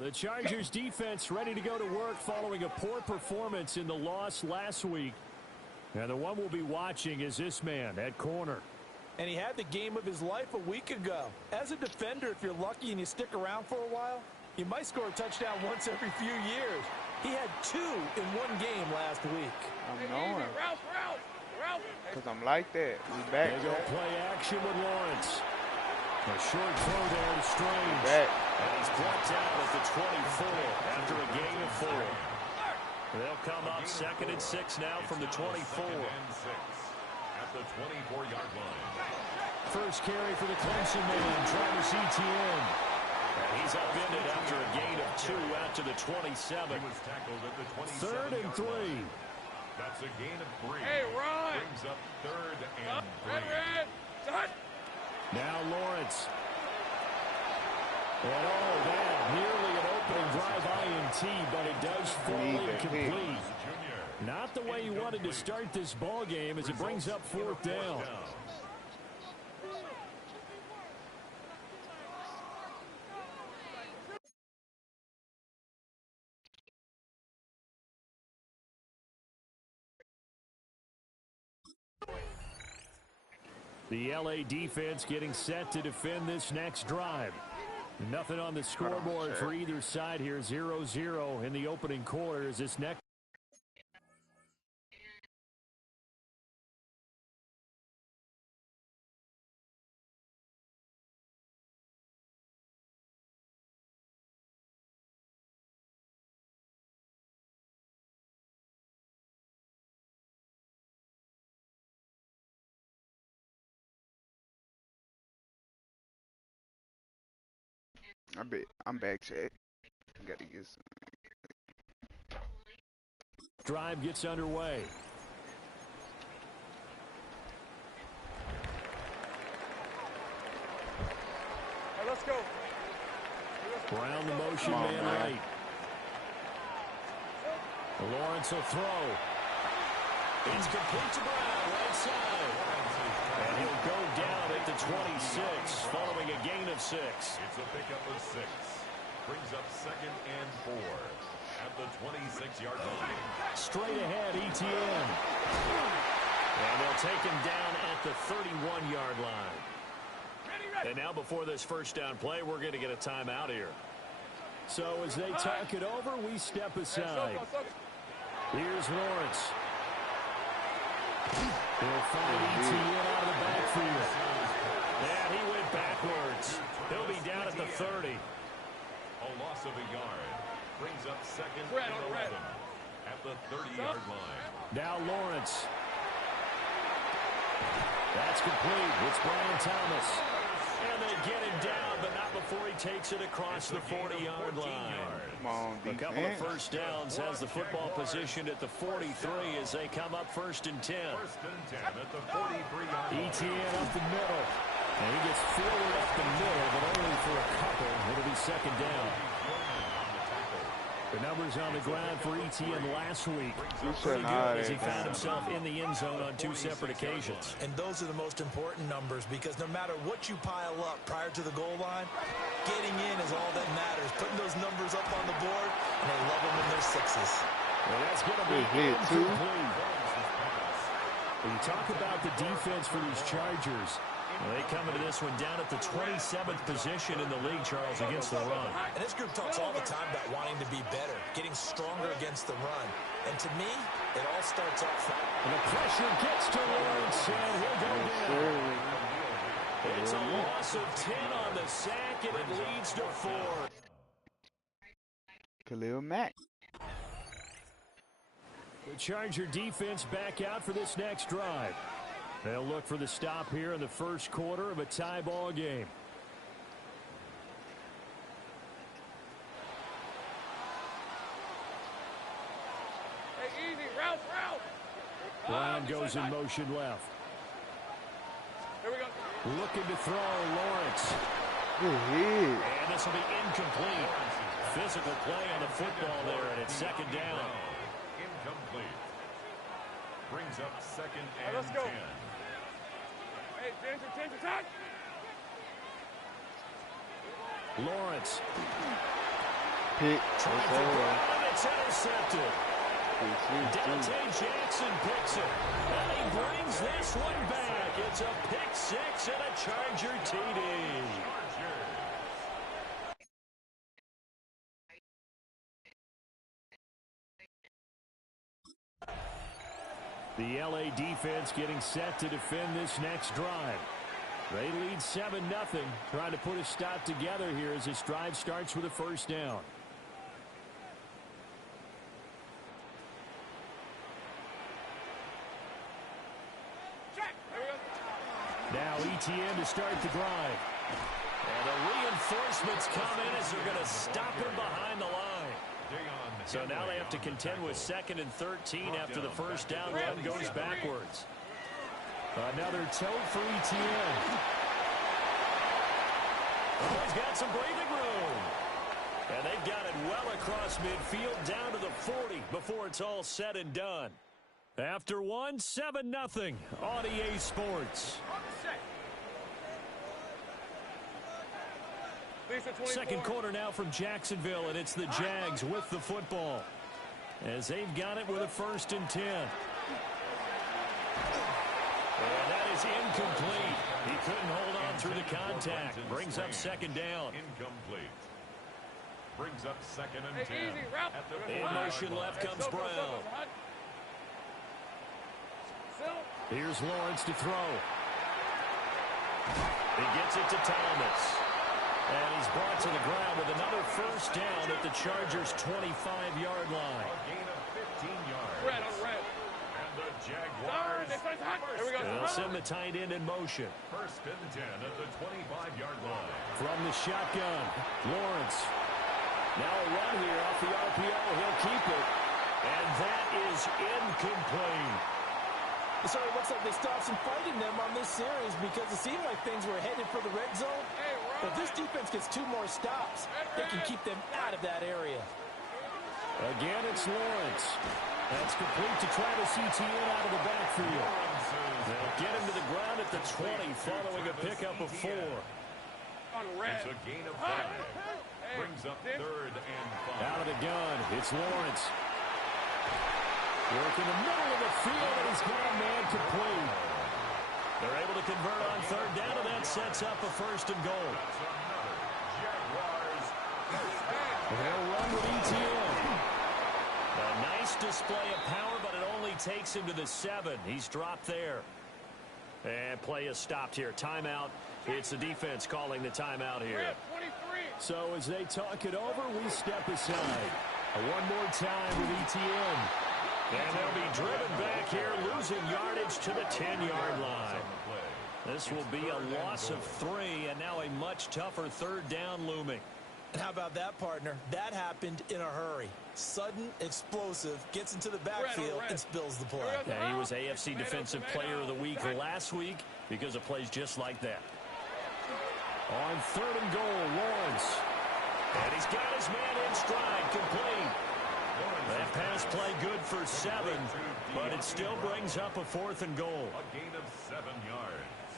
The Chargers defense ready to go to work following a poor performance in the loss last week. And the one we'll be watching is this man at corner. And he had the game of his life a week ago. As a defender, if you're lucky and you stick around for a while, you might score a touchdown once every few years. He had 2 in one game last week. I'm knowing. Because I'm like that. We back. They go play action with Lawrence. A short throw there to Strange. And he's brought down at the 24 after a gain of 4. They'll come up 2nd and 6 now from the 24. At the 24-yard line. First carry for the Clemson man, Travis Etienne. And he's upended after a gain of 2 out to the 27. He was tackled at the 3rd and 3. That's a gain of 3. Hey, Ron. Brings up 3rd and 3. Now Lawrence. And that nearly an opening drive INT, but it does fall incomplete. Not the way you wanted to start this ball game as it brings up 4th down. The LA defense getting set to defend this next drive. Nothing on the scoreboard for either side here. 0-0 in the opening quarter as this next. I'm back, Chad. Got to get some. Drive gets underway. Right, let's go. Brown the motion man right. Lawrence will throw. It's complete to Brown, right side. And he'll go down at the 26 following a gain of 6. It's a pickup of 6. Brings up 2nd and 4 at the 26-yard line. Straight ahead, Etienne. And they'll take him down at the 31-yard line. And now before this first down play, we're going to get a timeout here. So as they talk it over, we step aside. Here's Lawrence. He'll find Etienne out of the backfield. And he went backwards. He'll be down at the 30. A loss of a yard. Brings up 2nd and 11 at the 30-yard line. Now Lawrence. That's complete. It's Brian Thomas. And they get him down, but not before he takes it across the 40-yard line. A couple of first downs has the football positioned at the 43 as they come up 1st and 10. 1st and 10 at the 43-yard line. Etienne up the middle. And he gets forward up the middle, but only for a couple. It'll be 2nd down. The numbers on the ground for Etienne last week. Pretty good as he found himself in the end zone on 2 separate occasions. And those are the most important numbers because no matter what you pile up prior to the goal line, getting in is all that matters. Putting those numbers up on the board, and they love them in their 6s. Well, that's going to be incomplete. When you talk about the defense for these Chargers, they come into this one down at the 27th position in the league, Charles, against the run. And this group talks all the time about wanting to be better, getting stronger against the run. And to me, it all starts off. And the pressure gets to Lawrence, and he'll go down. It's a loss of 10 on the sack, and it leads to 4. Khalil Mack. The Charger defense back out for this next drive. They'll look for the stop here in the first quarter of a tie ball game. Hey, easy, route. Brown goes in motion left. Here we go. Looking to throw, Lawrence. And this will be incomplete. Physical play on the football there, and it's 2nd down. Incomplete. Brings up 2nd and let's go. 10. Hey, attention, touch. Lawrence. Pick. Trying to grab it. It's intercepted. Dante Jackson picks it. And he brings this one back. It's a pick six and a Charger TD. The LA defense getting set to defend this next drive. They lead 7-0, trying to put a stop together here as this drive starts with a first down. Now ETN to start the drive. And the reinforcements come in as they're going to stop him behind the line. So now they have to contend with 2nd and 13 after the first down run goes backwards. Another tote for ETN. Oh, he's got some breathing room. And they've got it well across midfield down to the 40 before it's all said and done. After one, 7-0 on EA Sports. Second quarter now from Jacksonville, and it's the Jags with the football as they've got it with a 1st and 10. And that is incomplete. He couldn't hold on through the contact. Brings up 2nd down. Incomplete. Brings up 2nd and 10. In motion left comes Brown. Here's Lawrence to throw. He gets it to Thomas. And he's brought to the ground with another first down at the Chargers' 25-yard line. A gain of 15 yards. Red on red. And the Jaguars. Here we go. They'll send the tight end in motion. 1st and 10 at the 25-yard line. From the shotgun, Lawrence. Now a run here off the RPO. He'll keep it. And that is incomplete. So it looks like they stopped some fighting them on this series because it seemed like things were headed for the red zone. But this defense gets 2 more stops. They can keep them out of that area. Again, it's Lawrence. That's complete to Travis Etienne out of the backfield. They'll get him to the ground at the 20 following a pickup of 4. It's a gain of 5. Brings up 3rd and 5. Out of the gun, it's Lawrence. Work in the middle of the field, and he's gone man complete. They're able to convert on 3rd down, and that sets up a 1st and goal. Jaguars. They'll run with ETN. A nice display of power, but it only takes him to the 7. He's dropped there. And play is stopped here. Timeout. It's the defense calling the timeout here. So as they talk it over, we step aside. One more time with ETN. And they'll be driven back here, losing yardage to the 10-yard line. This will be a loss of 3, and now a much tougher 3rd down looming. And how about that, partner? That happened in a hurry. Sudden, explosive, gets into the backfield and spills the play. Yeah, he was AFC Defensive Player of the Week last week because of plays just like that. On 3rd and goal, Lawrence. And he's got his man in stride, complete. That pass play good for 7, but it still brings up a 4th and goal. A gain of 7 yards.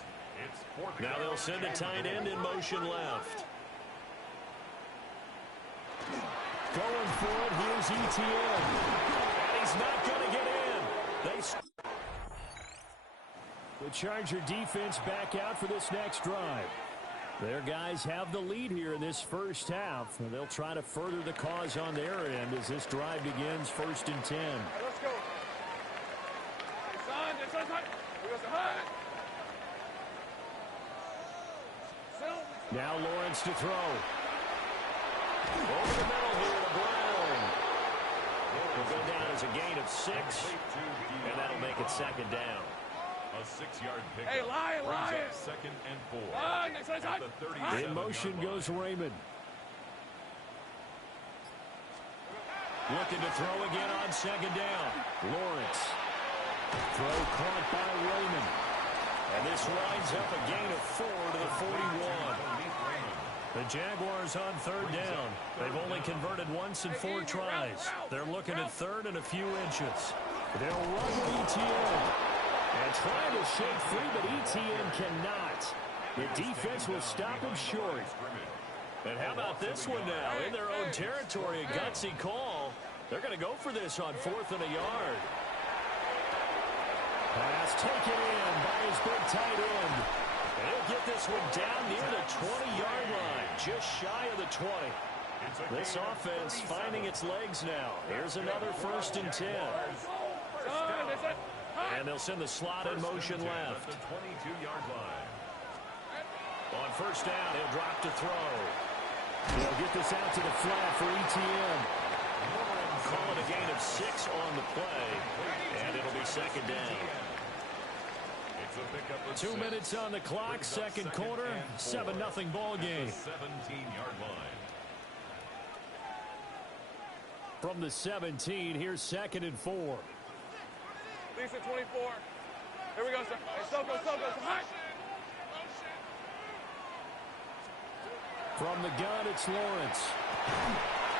It's 4th. Now they'll send a tight end in motion left. Going for it, here's ETN. And he's not going to get in. The Charger defense back out for this next drive. Their guys have the lead here in this first half. And they'll try to further the cause on their end as this drive begins 1st and 10. Let's go. Now Lawrence to throw. Over the middle here to Brown. Will go down as a gain of 6. And that'll make it 2nd down. A 6-yard pickup. Hey, Lion. 2nd and 4. At the 37-yard In motion goes Raymond. Looking to throw again on 2nd down. Lawrence. Throw caught by Raymond. And this winds up a gain of 4 to the 41. The Jaguars on 3rd down. They've only converted once in 4 tries. They're looking at 3rd and a few inches. They'll run with ETN. And trying to shake free, but ETN cannot. The defense will stop him short. And how about this one now? In their own territory, a gutsy call. They're going to go for this on 4th and a yard. Pass taken in by his big tight end. And he'll get this one down near the 20-yard line, just shy of the 20. This offense finding its legs now. Here's another 1st and 10. And they'll send the slot in motion left. The 22-yard line. On 1st down, he'll drop to throw. He'll get this out to the flat for ETN. Call it a gain of 6 on the play. And it'll be 2nd down. 2 minutes on the clock, 2nd quarter, 7-0 ball game. 17-yard line. From the 17, here's 2nd and 4. Lisa 24. Here we go, sir. Hey, Soko. High. From the gun, it's Lawrence.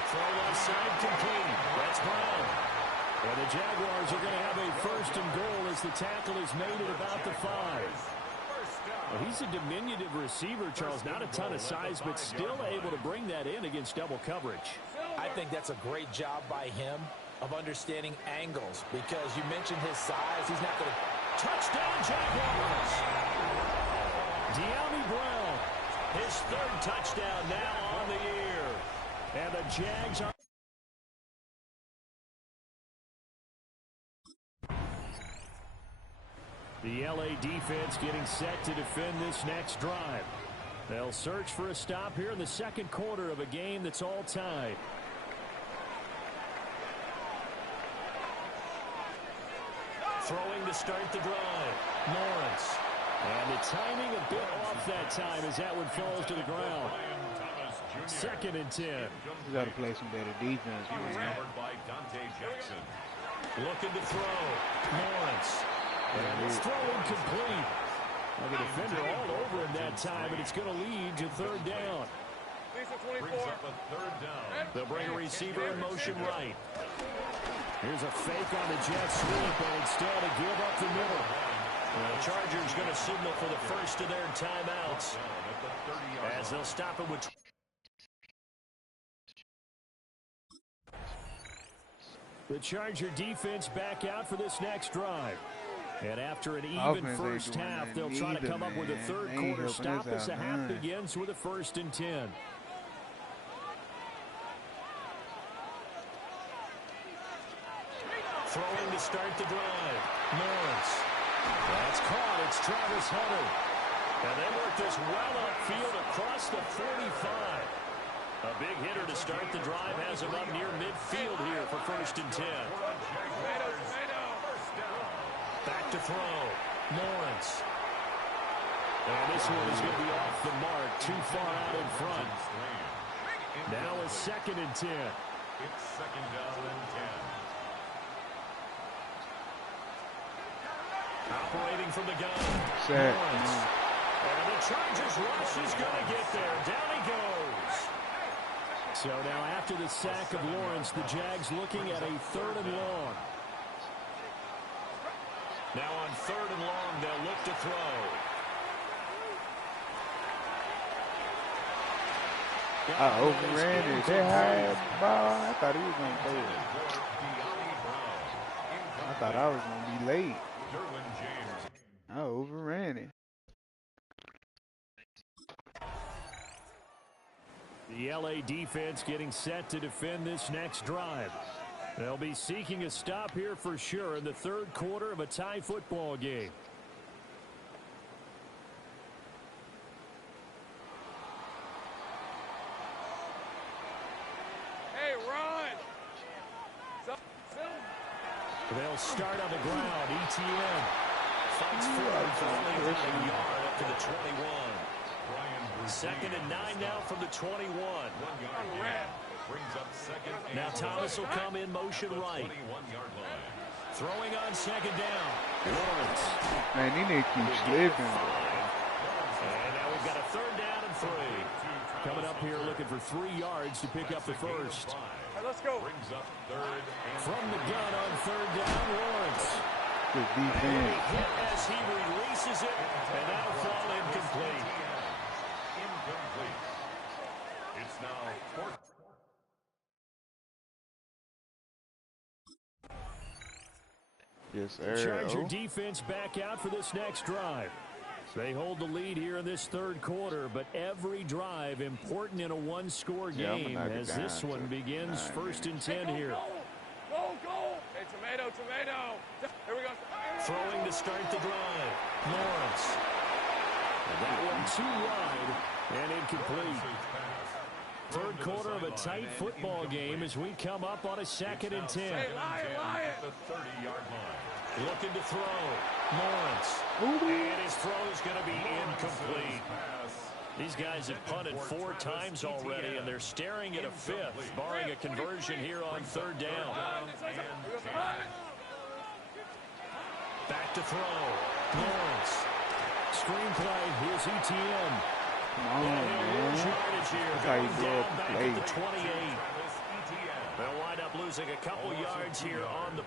Throw left side complete. That's Brown. And the Jaguars are going to have a 1st and goal as the tackle is made at about the 5. Well, he's a diminutive receiver, Charles. Not a ton of size, but still able to bring that in against double coverage. I think that's a great job by him of understanding angles, because you mentioned his size. He's not going to... Touchdown, Jaguars! De'Ami Brown, his 3rd touchdown now on the year. And the Jags are... The LA defense getting set to defend this next drive. They'll search for a stop here in the 2nd quarter of a game that's all tied. Throwing to start the drive. Lawrence. And the timing a bit off that time as that one falls to the ground. 2nd and 10. You got to play some better defense, man. Looking to throw. Lawrence. And it's thrown complete. Well, the defender all over him that time, and it's going to lead to 3rd down. They'll bring a receiver in motion right. Here's a fake on the jet sweep, and instead a give up the middle. The Chargers going to signal for the 1st of their timeouts as they'll stop it with... The Charger defense back out for this next drive. And after an even first half, they'll try to come up with a 3rd quarter stop as the half begins with a 1st and 10. Throwing to start the drive. Lawrence. That's caught. It's Travis Hunter. And they work this well upfield across the 45. A big hitter to start the drive has him up near midfield here for 1st and 10. Back to throw. Lawrence. And this one is going to be off the mark. Too far out in front. Now a 2nd and 10. It's 2nd down and 10. Operating from the gun. Set. Lawrence. And the Chargers rush is going to get there. Down he goes. So now after the sack of Lawrence, the Jags looking at a 3rd and long. Now on 3rd and long, they'll look to throw. I overran it. That high ball, I thought he was going to throw it. I thought I was going to be late. I overran it. The LA defense getting set to defend this next drive. They'll be seeking a stop here for sure in the 3rd quarter of a tie football game. Hey, run! They'll start on the ground. ETN fights forward for only a yard up to the 21. 2nd and 9 now from the 21. Now Thomas will come in motion right. Throwing on 2nd down. Lawrence. Man, he need to keep slipping. And now we've got a 3rd down and 3. Coming up here looking for 3 yards to pick up the 1st. Right, let's go. From the gun on 3rd down, Lawrence. Good defense. Hit as he releases it, and that'll fall incomplete. It's now fourth. Yes, sir. Charger defense back out for this next drive. They hold the lead here in this third quarter, but every drive important in a one-score game as this one begins first and 10 here. Go! Hey, tomato! Here we go. Throwing to start the drive. Lawrence. And that one too wide and incomplete. Third quarter of a tight football game as we come up on a 2nd and 10. Hey, lie. The 30-yard line. Looking to throw. Lawrence. And his throw is going to be incomplete. These guys have punted 4 times already, and they're staring at a 5th, barring a conversion here on 3rd down. Back to throw. Lawrence. Screenplay. Here's ETN. Come on, man. That's how you blow up the play. 28. They'll wind up losing a couple yards here on the...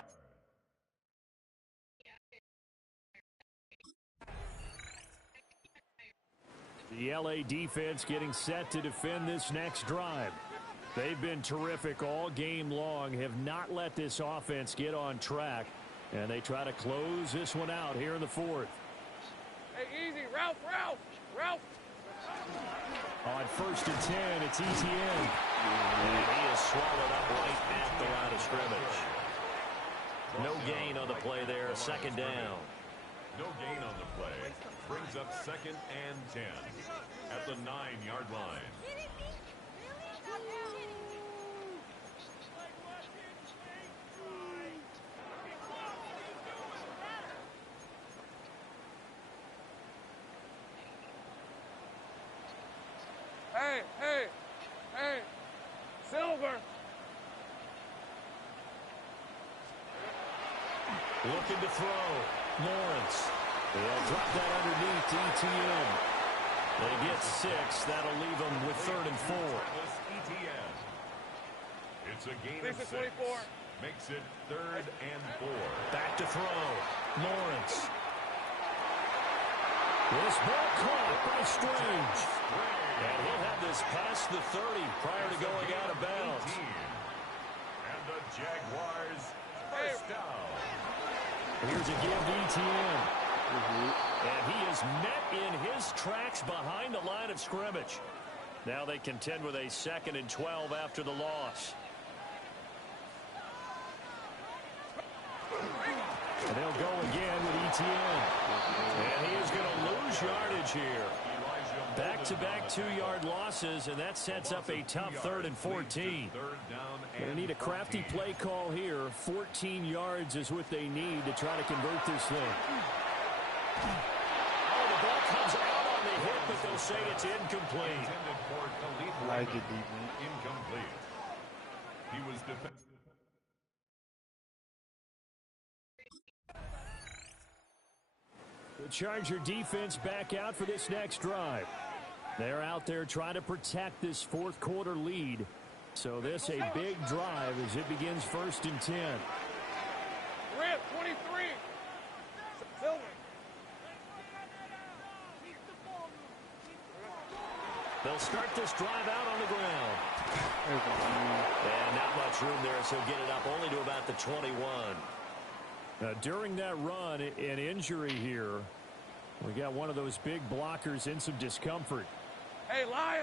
The LA defense getting set to defend this next drive. They've been terrific all game long, have not let this offense get on track, and they try to close this one out here in the 4th. Hey, easy. Ralph. On 1st and 10, it's ETN. And he is swallowed up right at the line of scrimmage. No gain on the play there, 2nd down. No gain on the play. Brings up 2nd and 10 at the 9-yard line. Hey. Silver. Looking to throw. Lawrence. They'll drop that underneath to ETN. They get 6. That'll leave them with 3rd and 4. It's a gain of 6. 24. Makes it 3rd and 4. Back to throw. Lawrence. This ball caught by Strange. And he'll have this past the 30 prior to going out of bounds. And the Jaguars first down. Here's a give to ETN. And he is met in his tracks behind the line of scrimmage. Now they contend with a 2nd and 12 after the loss. And they'll go again with ETN. And he is going to lose yardage here. Back-to-back 2-yard losses, and that sets up a tough 3rd and 14. They need a crafty play call here. 14 yards is what they need to try to convert this thing. Oh, the ball comes out on the hit, but they'll say it's incomplete. I like it, defense. Incomplete. He was defensive. The Charger defense back out for this next drive. They're out there trying to protect this 4th quarter lead. So this a big drive as it begins 1st and 10. Rip, 23. Silver. They'll start this drive out on the ground. And not much room there, so get it up only to about the 21. During that run, an injury here. We got one of those big blockers in some discomfort. Hey, lie.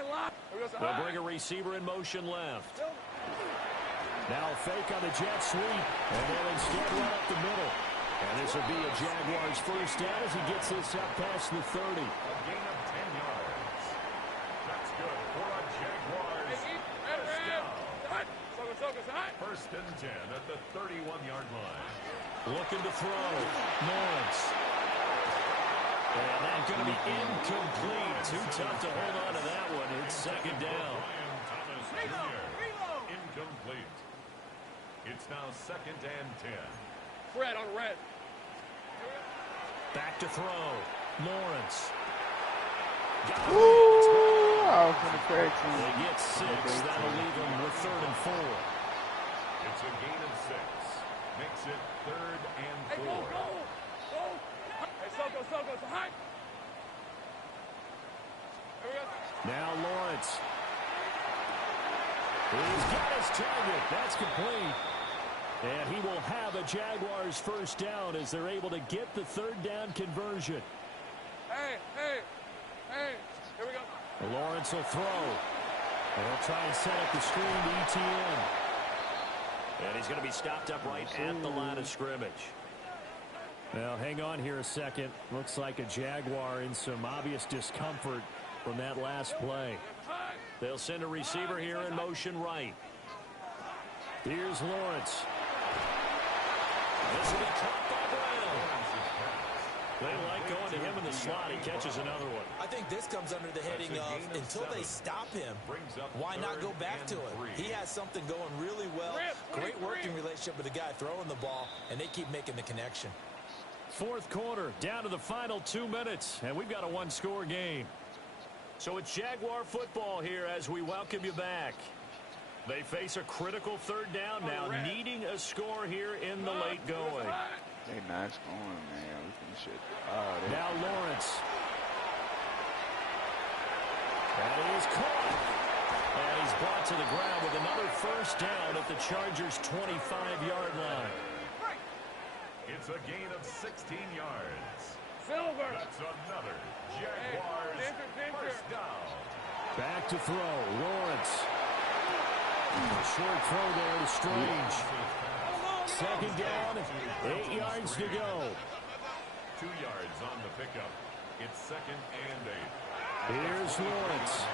They'll bring a receiver in motion left. Now a fake on the jet sweep, and then instead run up the middle. And this will be a Jaguars first down as he gets this up past the 30. A gain of 10 yards. That's good for a Jaguars first down. First and 10 at the 31-yard line. Looking to throw. Lawrence. And that's going to be incomplete. Too tough to hold on to that one. It's 2nd down. Brian Thomas Jr. Incomplete. It's now 2nd and 10. Red on red. Back to throw. Lawrence. Ooh, from the crack. They get 6. That'll leave them with 3rd and 4. It's a gain of 6. Makes it 3rd and 4. Hey, go. Hey, Soko, high. Now Lawrence. That's complete. And he will have a Jaguars first down as they're able to get the third down conversion. Hey, here we go. Lawrence will throw. And he'll try and set up the screen to ETN. And he's going to be stopped up right at the line of scrimmage. Now, hang on here a second. Looks like a Jaguar in some obvious discomfort from that last play. They'll send a receiver here in motion right. Here's Lawrence. This will be caught by Brown. They like going to him in the slot. He catches another one. I think this comes under the heading of until they stop him, why not go back to him? He has something going really well. Great working relationship with the guy throwing the ball, and they keep making the connection. Fourth quarter, down to the final 2 minutes, and we've got a one-score game. So it's Jaguar football here as we welcome you back. They face a critical third down now, needing a score here in the late going. They not scoring, man. We can shit. Now Lawrence. That is caught. And he's brought to the ground with another first down at the Chargers' 25-yard line. It's a gain of 16 yards. Silver. That's another Jaguars first down. Back to throw. Lawrence. A short throw there to Strange. Second down, 8 yards to go. 2 yards on the pickup. It's second and 8. Here's Lawrence.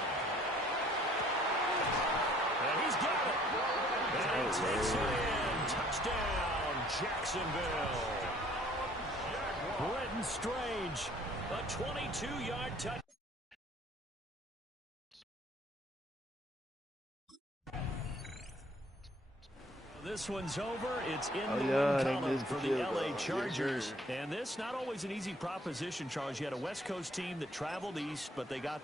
And he's got it. And he takes it in. Touchdown, Jacksonville. Brenton Strange, a 22-yard touchdown. This one's over. It's in the win column for the LA Chargers. And this, not always an easy proposition, Charles. You had a West Coast team that traveled east, but they got...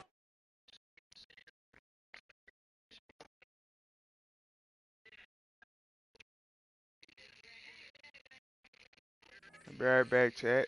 Be right back, chat.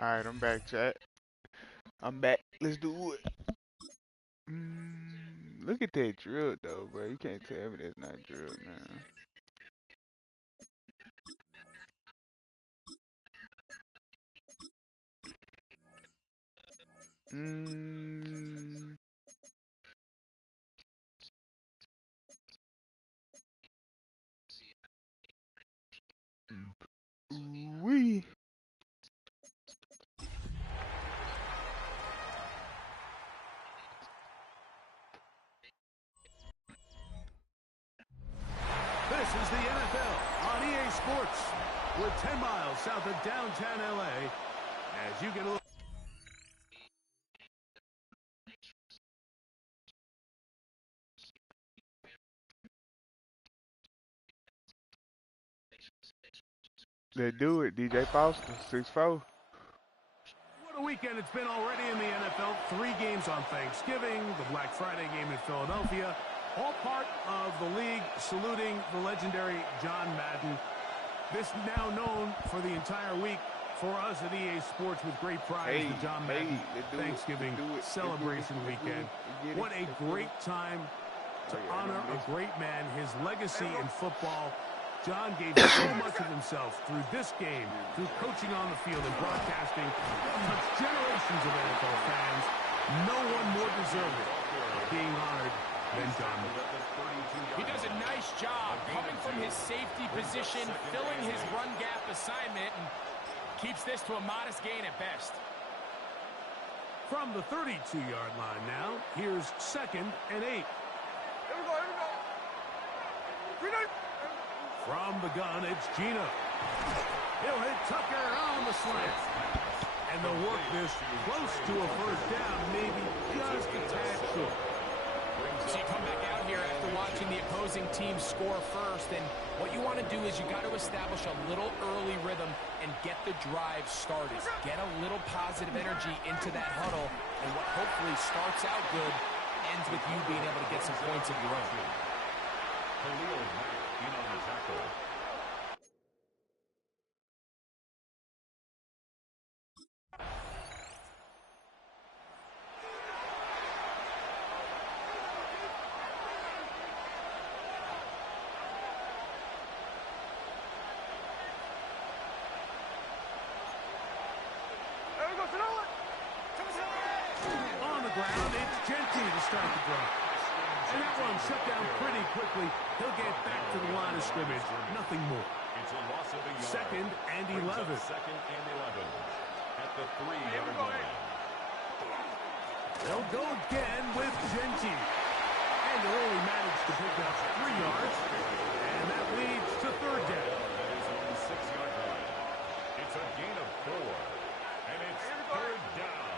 Alright, I'm back, chat. I'm back. Let's do it. Look at that drill, though, bro. You can't tell me that's not drill, man. is the NFL on EA Sports. We're 10 miles south of downtown L.A. As you get a little... They do it, DJ Foster, 6'4". What a weekend it's been already in the NFL. 3 games on Thanksgiving, the Black Friday game in Philadelphia, all part of the league saluting the legendary John Madden. This now known for the entire week for us at EA Sports with great pride is the John Madden Thanksgiving celebration weekend. What a great time to honor a great man, his legacy in football. John gave so much of himself through this game, through coaching on the field and broadcasting, touched generations of NFL fans. No one more deserving of being honored than John. He does a nice job coming from his safety position, filling his run gap assignment, and keeps this to a modest gain at best. From the 32-yard line now, here's 2nd and 8. Here we go, here we go. Green. From the gun, it's Gino. He'll hit Tucker on the slant. And they'll work this close to a first down, maybe just a tad short. So you come back out here after watching the opposing team score first, and what you want to do is you got to establish a little early rhythm and get the drive started. Get a little positive energy into that huddle, and what hopefully starts out good ends with you being able to get some points of your own. In on the tackle. On the ground, it's Genty to start the drive. And that one shut down pretty quickly. He'll get back to the line of scrimmage. Nothing more. It's a loss of a yard. 2nd and 11. 2nd and 11 at the 3-yard line. They'll go again with Genty. And they'll only manage to pick up 3 yards. And that leads to 3rd down. That is on the 6-yard line. It's a gain of 4. And it's 3rd down.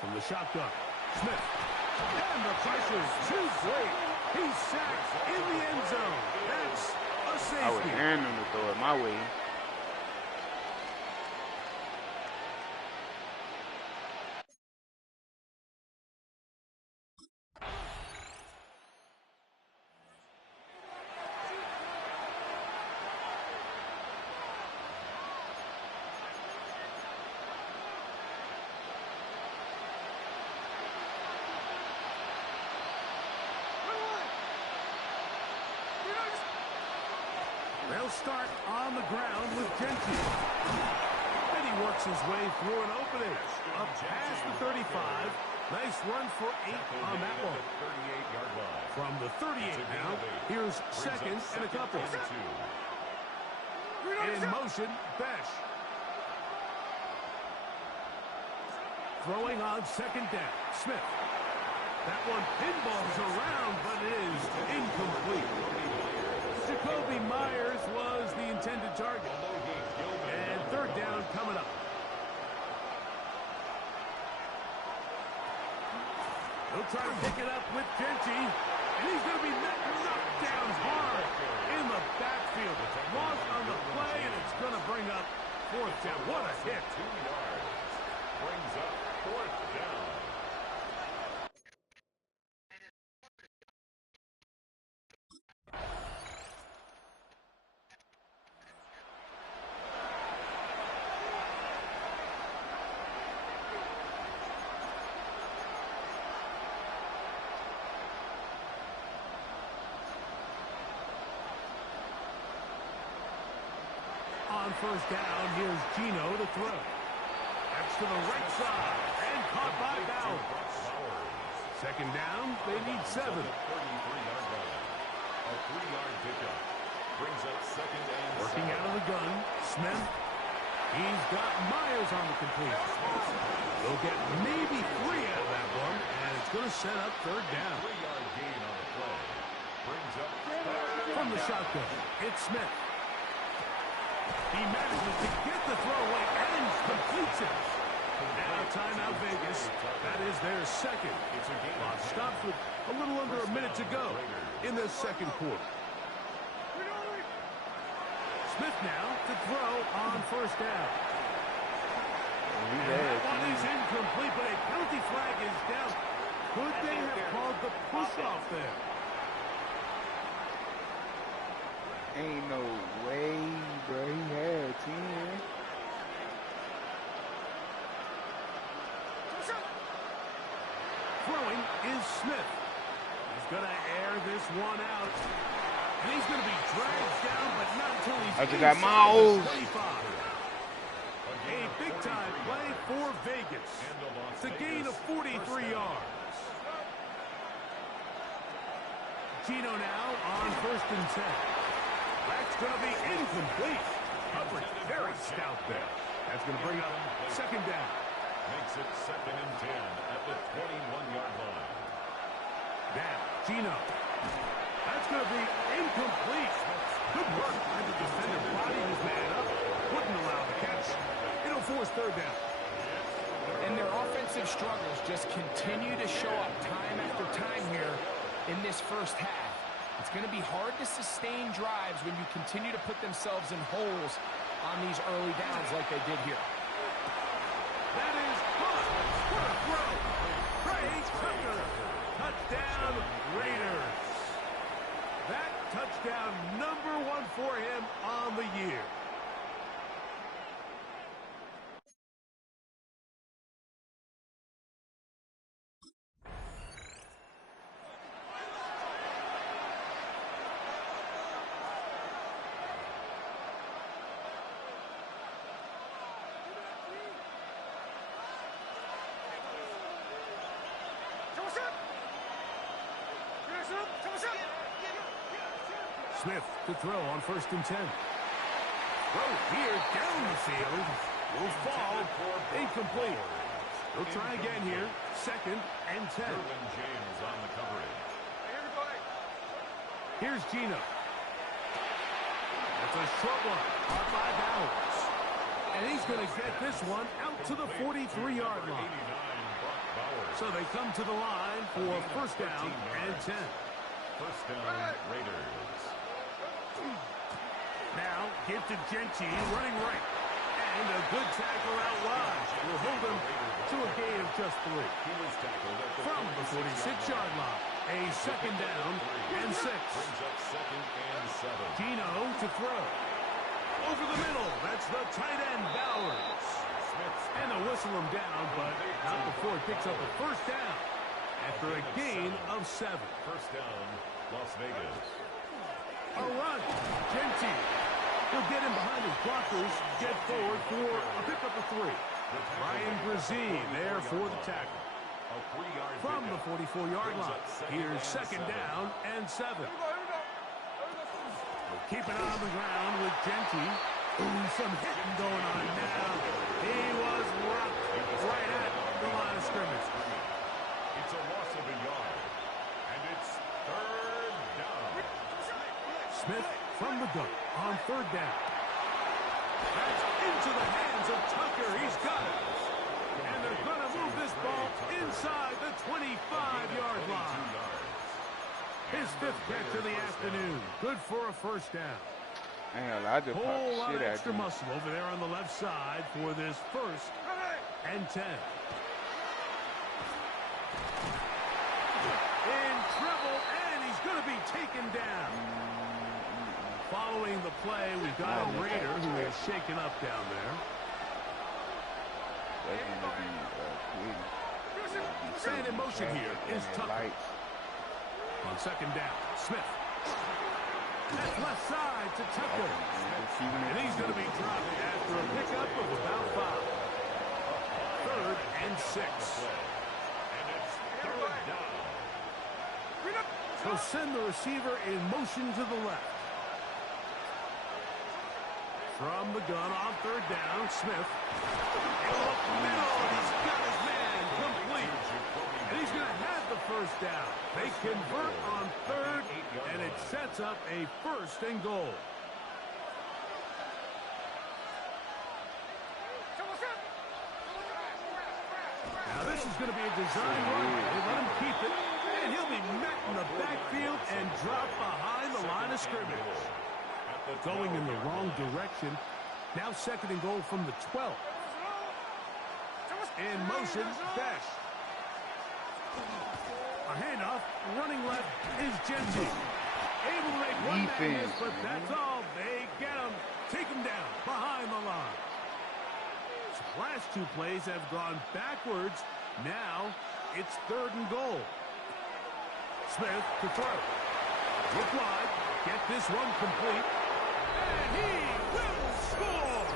From the shotgun, Smith. And the pressure's too great. He's sacked in the end zone. That's a safety. I was daring him to throw it my way. They'll start on the ground with Genty. And he works his way through an opening. Up past the 35. Nice run for 8 on that one. 38-yard line. From the 38 now, here's 2nd and a couple. In motion, Besh. Throwing on 2nd down, Smith. That one pinballs around, but is incomplete. Jacoby Myers was the intended target. And 3rd down coming up. He'll try to pick it up with Genty. And he's going to be knocked down hard in the backfield. Lost on the play, and it's going to bring up 4th down. What a hit. 2 yards. Brings up 4th down. On 1st down, here's Gino to throw. That's to the right side, and caught by Bowers. 2nd down, they need 7. 33-yard line. A 3-yard pickup. Brings up 2nd and 7. Working out of the gun, Smith. He's got Myers on the completion. They'll get maybe 3 out of that one, and it's going to set up 3rd down. 3-yard gain on the play. Brings up from the shotgun. It's Smith. He manages to get the throw away and completes it. Now timeout Vegas. That is their second. Clock stops with a little under a minute to go in the second quarter. Smith now to throw on first down. And that one is incomplete, but a penalty flag is down. Could they have called the push-off there? Ain't no way, bro. He had 10. Throwing is Smith. He's going to air this one out. And he's going to be dragged down, but not until he's I just got Miles. A big-time play for Vegas. It's a gain of 43 yards. Gino now on 1st and 10. That's going to be incomplete. Coverage very stout there. That's going to bring up second down. Makes it 2nd and 10 at the 21-yard line. Now, Gino. That's going to be incomplete. Good work by the defender. Body his man up. Wouldn't allow the catch. It'll force third down. And their offensive struggles just continue to show up time after time here in this first half. It's going to be hard to sustain drives when you continue to put themselves in holes on these early downs like they did here. That is caught. What a throw. Trey Tucker. Touchdown, Raiders. That touchdown number 1 for him on the year. Smith to throw on 1st and 10. Throw here down the field. Will fall. Incomplete. They'll try again here. 2nd and 10. James on the coverage. Here's Gino. That's a short one. Caught by Bowers. And he's going to get this one out to the 43-yard line. So they come to the line for 1st down and 10. 1st down, Raiders. Now, give to Genty, running right. And a good tackle out wide. Will hold him to a gain of just 3. From the 46-yard line, a 2nd down and 6. Brings up 2nd and 7. Gino to throw. Over the middle, that's the tight end, Bowers. And they'll whistle him down, but not before he picks up a 1st down. After a gain of 7. 1st down, Las Vegas. A run. Genty. He'll get in behind his blockers, get forward for a pickup of 3. Ryan Brazee there for the tackle. From the 44-yard line, here's 2nd down and 7. We'll keep it on the ground with Genty. Ooh, some hitting going on now. He was rocked right at the line of scrimmage. It's a loss of a yard. And it's 3rd down. Smith from the gun on 3rd down. That's into the hands of Tucker. He's got it. And they're going to move this ball inside the 25-yard line. His 5th catch of the afternoon. Good for a 1st down. Man, I just Whole lot of shit extra muscle over there on the left side for this 1st and 10. In trouble, and he's going to be taken down. Following the play, we've got a Raider who is shaken up down there. And in motion here is Tucker. On 2nd down, Smith. That's left side to Tucker. And he's going to be dropped after a pickup of about 5. 3rd and 6. And it's 3rd down. So send the receiver in motion to the left. From the gun on 3rd down, Smith. In the middle, he's got his man complete. And he's going to have the first down. They convert on third, and it sets up a 1st and goal. Now this is going to be a design run. They let him keep it, and he'll be met in the backfield and dropped behind the line of scrimmage. Going in the wrong direction. Now 2nd and goal from the 12. In motion, Besh. A handoff, running left is Genty. Able to make one man miss, but that's all. They get him, take him down behind the line. So last 2 plays have gone backwards. Now it's 3rd and goal. Smith to throw. Look wide, get this one complete. And he will score!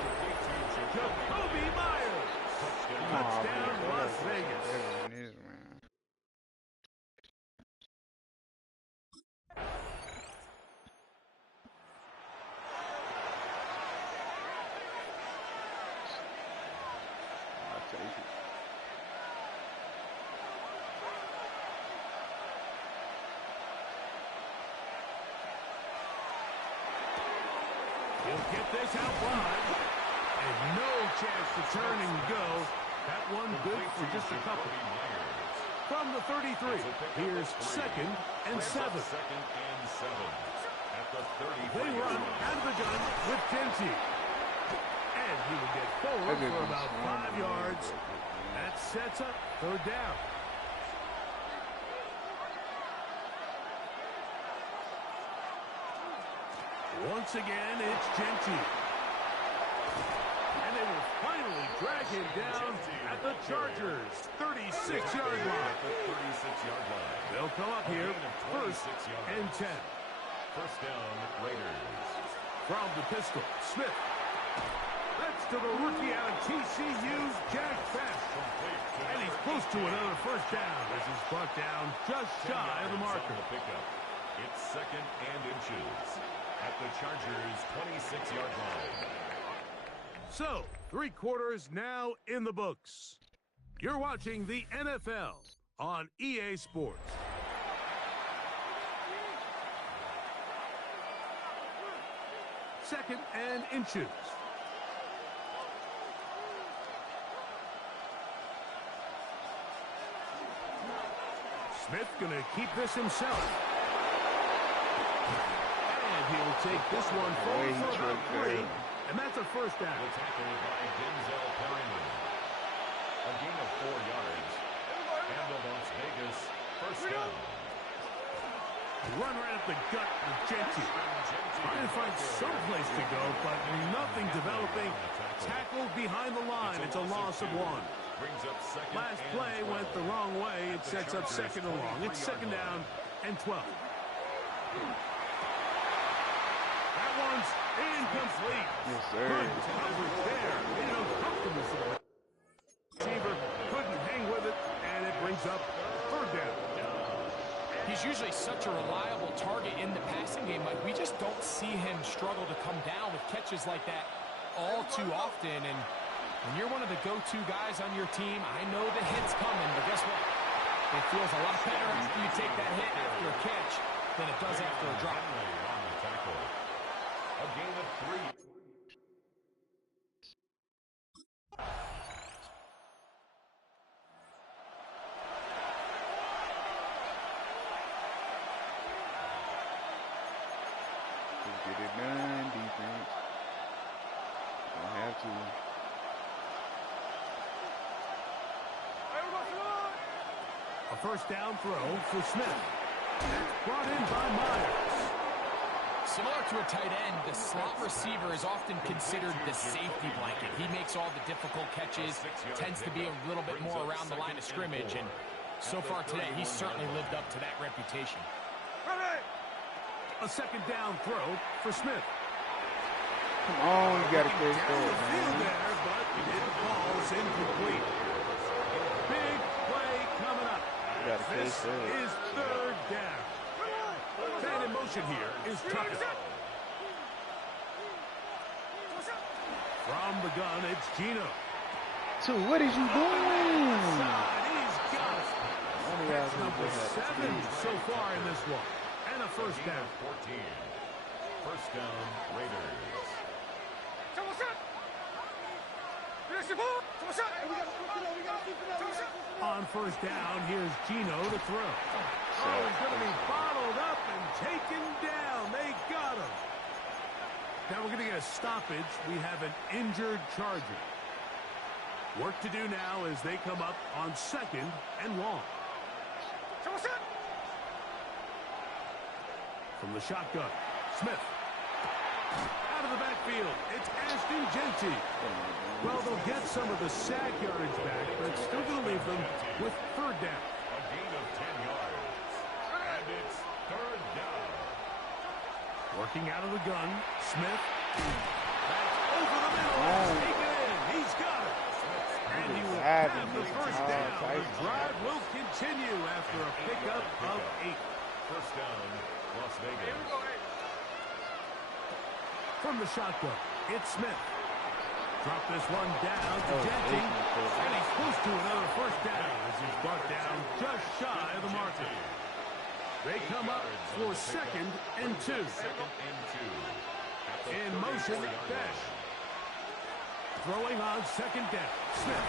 Jacoby Myers. Touchdown, Las Vegas. I'll take it. He'll get this out wide. And no chance to turn and go. That one good for just a couple. From the 33, here's 2nd and 7. They run out of the gun with Genty. And he will get forward for about 5 yards. That sets up 3rd down. Once again, it's Genty. And they will finally drag him down at the Chargers' 36-yard line. They'll come up here 1st and 10. 1st down, Raiders. From the pistol, Smith. That's to the rookie out of TCU's Jack Besh. And he's close to another 1st down as he's brought down just shy of the marker. It's 2nd and inches at the Chargers' 26-yard line. So, 3 quarters now in the books. You're watching the NFL on EA Sports. Second and inches. Smith gonna keep this himself. And he'll take this one forward for about 3. And that's a 1st down. The tackle by Denzel Perryman. A gain of 4 yards. And the Las Vegas 1st down. Run right up the gut with Genty. Trying to find some place to go, but nothing developing. Tackled behind the line. It's a loss of 1. Last play went the wrong way. It sets up 2nd and long. It's 2nd down and 12. That one's incomplete. Yes, sir. Good coverage there. In an uncomfortable situation. Receiver couldn't hang with it, and it brings up 3rd down. He's usually such a reliable target in the passing game. Like, we just don't see him struggle to come down with catches like that all too often. And when you're one of the go-to guys on your team, I know the hit's coming, but guess what? It feels a lot better after you take that hit after a catch than it does after a drop. A gain of 3. Get it done, defense. Don't have to. A 1st down throw for Smith. That's brought in by Myers. Similar to a tight end, the slot receiver is often considered the safety blanket. He makes all the difficult catches, tends to be a little bit more around the line of scrimmage, and so far today, he's certainly lived up to that reputation. A 2nd down throw for Smith. Come on, you gotta catch Down the that, field man. there, but it falls incomplete. Big play coming up. You gotta catch This that. is 3rd down. Man in motion here is Tucker. From the gun, it's Gino. So what is you doing? Side, he's got it. Only That's number 7 so far in this one. And a first down. 14. First down, Raiders. On first down, here's Gino to throw. Oh, he's going to be bottled up and taken down. They got him. Now we're going to get a stoppage. We have an injured Charger. Work to do now as they come up on 2nd and long. From the shotgun, Smith. Out of the backfield, it's Ashton Genty. Well, they'll get some of the sack yardage back, but it's still going to leave them with 3rd down. A gain of 10 yards. And it's 3rd down. Working out of the gun, Smith. That's over the middle. Take it in. He's got it. And he will have the first down. The drive will continue after a pickup of 8. First down, Las Vegas. From the shotgun, it's Smith. Drop this one down to Genty. And he's close to another first down as he's brought down just shy of the marker. They come up for 2nd and 2. In motion, Dash. Throwing on 2nd down, Smith.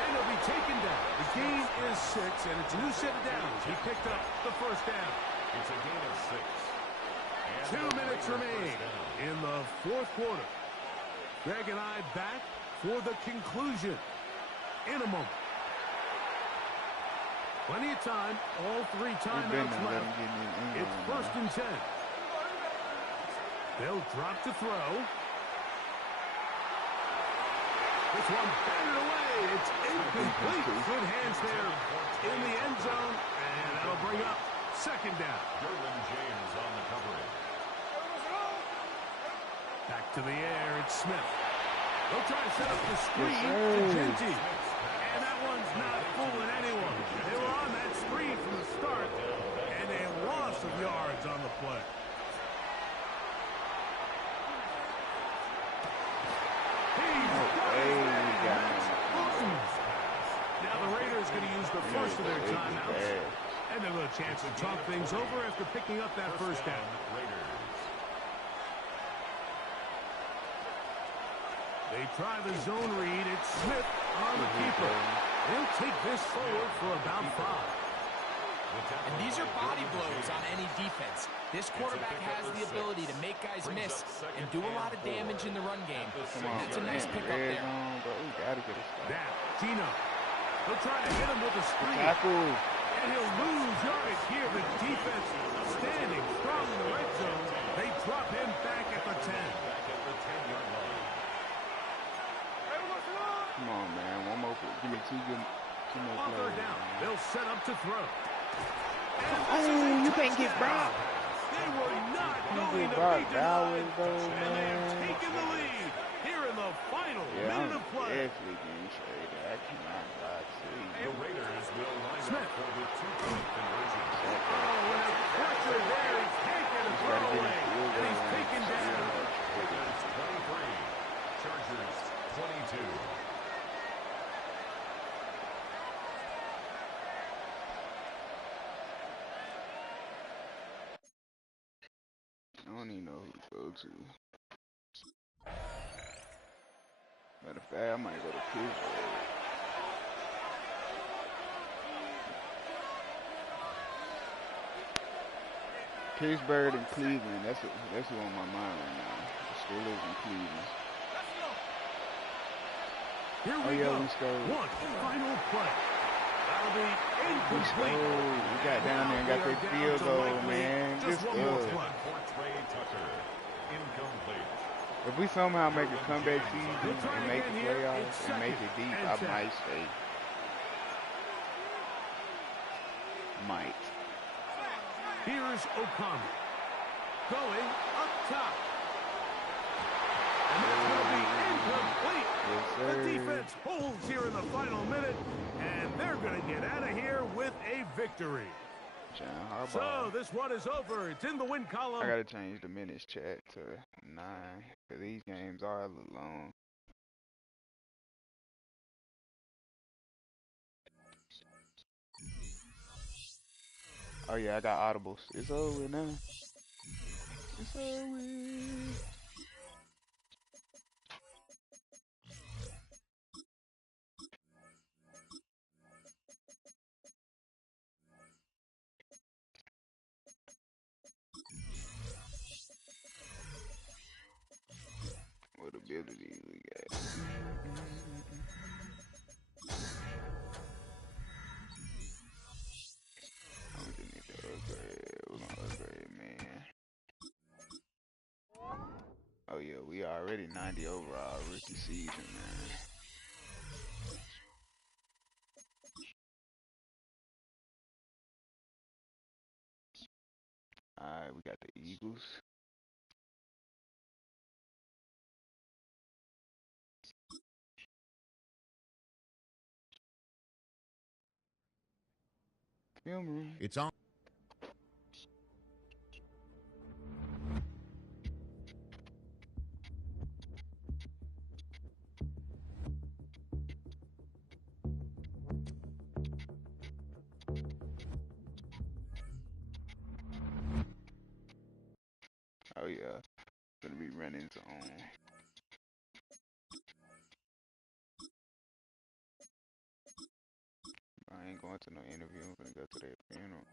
And he'll be taken down. The gain is 6, and it's a new set of downs. He picked up the first down. It's a gain of 6. 2 minutes remain in the 4th quarter. Greg and I back for the conclusion in a moment. Plenty of time, all 3 timeouts left. It's 1st and 10. They'll drop to throw. This one batted away. It's incomplete. Good hands there in the end zone, and that'll bring up 2nd down. Derwin James on the coverage. Back to the air, it's Smith. They'll try to set up the screen to Genty. And that one's not fooling anyone. They were on that screen from the start, and a loss of yards on the play. Now the Raiders going to use the first of their timeouts. And they'll have a chance to talk things over after picking up that first down. They try the zone read. It's Smith on the keeper. They'll take this forward for about 5. And these are body blows on any defense. This quarterback has the ability to make guys miss and do a lot of damage in the run game. That's a nice pickup there. Now, Gino. They'll try to hit him with a screen. And he'll lose yardage here. The defense standing strong in the red zone. They drop him back at the 10. Come on, man. One more. Give me two more On plays. 3rd down, they'll set up to throw. Oh, you can't get Brock. They were not going to Brock be Bowers, denied. though, And they've man. taken the lead here in the final minute of play. Definitely getting traded. I cannot lie to you. The Raiders will line Smith. up for the 2-point conversion. Oh, and a pressure there. He can't get a throw away. And he's taken down. Raiders 23, Chargers 22. I don't even know who to go to. Matter of fact, I might go to Pittsburgh. Pittsburgh and Cleveland. That's who on my mind right now. The Steelers and Cleveland. Here Oh we yeah, go. we scored. One final play. That'll be We incomplete. scored. We got down there and got that field goal, man. Just Just one more good. play. For Trey Tucker, incomplete. If we somehow make a comeback season and make the playoffs and make it deep, I might stay. Might. Here's O'Connor. Going up top. And that's going to be incomplete. Yes, The sir. defense holds here in the final minute, and they're going to get out of here with a victory. John So Harbaugh. this one is over. It's in the win column. I gotta change the minutes chat to 9 because these games are a little long. Oh yeah, I got audibles. It's over now. It's over. What abilities we got? We just need to upgrade. We're gonna upgrade, man. Oh yeah, we already 90 overall rookie season, man. Alright, we got the Eagles. Film room. It's on. Oh yeah, gonna be running zone. I ain't going to no interview. I'm gonna go to their funeral.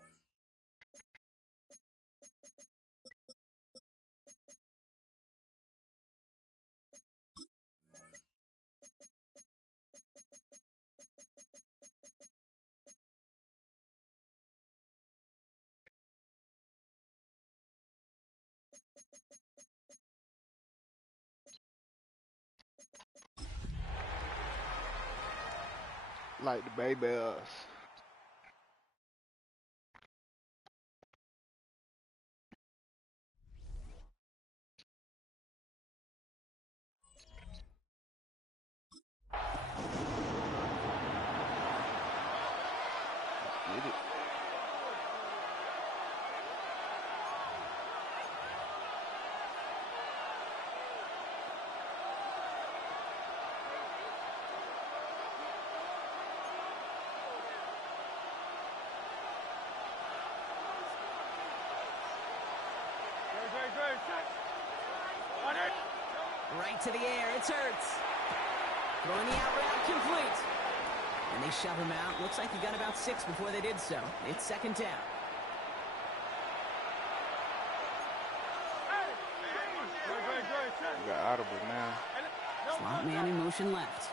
Like the babies. Let's get it. Right to the air, it's Hurts. Throwing the out route complete. And they shove him out. Looks like he got about 6 before they did so. It's second down. We got audible now. Slot man in motion left.